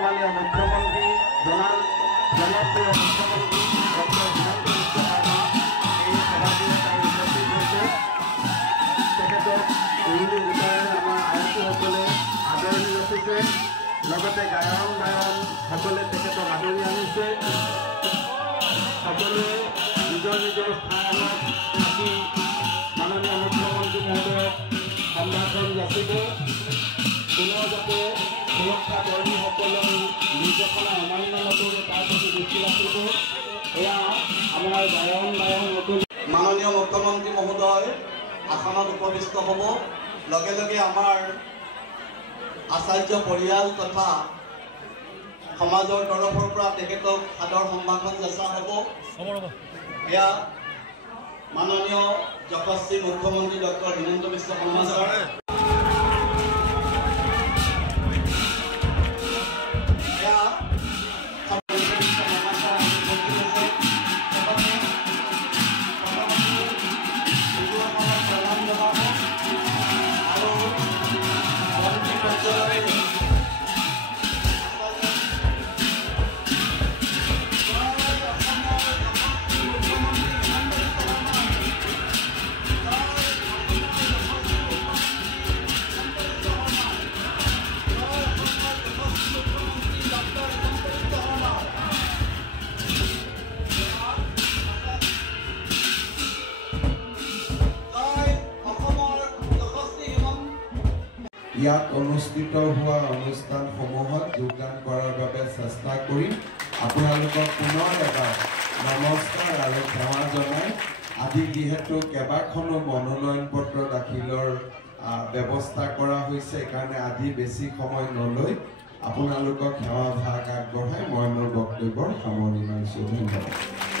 माननीय मुख्यमंत्री जनप्रिय मुख्यमंत्री डॉक्टर हिमंत बिश्व शर्मा এই সভাগৃহত উপস্থিত হৈছে তেখেতক উৰুলি জোকাৰে আমাৰ আয়তীসকলে আদৰণি যাচিছে লগতে গায়কসকলে তেখেতক আদৰি আনিছে সকলোৱে নিজৰ নিজৰ স্থানত থাকি মাননীয় মুখ্যমন্ত্ৰী মহোদয়ক সম্ভাষণ যাচিব কোনো যাতে সুৰক্ষা কৰ্মীসকলৰ নিৰ্দেশনা অমান্য নকৰে তাৰ প্ৰতি দৃষ্টি ৰাখিব এয়া আমাৰ মাননীয় মুখ্যমন্ত্ৰী মহোদয় আসনত উপবিষ্ট হ'ব লগে লগে আমাৰ আচাৰ্য পৰিয়াল তথা সমাজৰ তৰফৰ পৰা তেখেতক সাদৰ সম্ভাষণ যাচা হ'ব এয়া মাননীয় যশস্বী মুখ্যমন্ত্ৰী ডক্টৰ হিমন্ত বিশ্ব শৰ্মা ছাৰ ইয়াত অনুষ্ঠিত হোৱা অনুষ্ঠানসমূহত যোগদান কৰাৰ বাবে চেষ্টা কৰিম আপোনালোকক পুনৰ এবাৰ নমস্কাৰ আৰু সেৱা জনাই আজি যিহেতু কেইবাখনো মনোনয়ন পত্ৰ দাখিলৰ ব্যৱস্থা কৰা হৈছে সেইকাৰণে আজি বেছি সময় নলৈ আপোনালোকক সেৱা ভাগ আগবঢ়াই মই মোৰ বক্তব্যৰ সামৰণি মাৰিছোঁ ধন্যবাদ।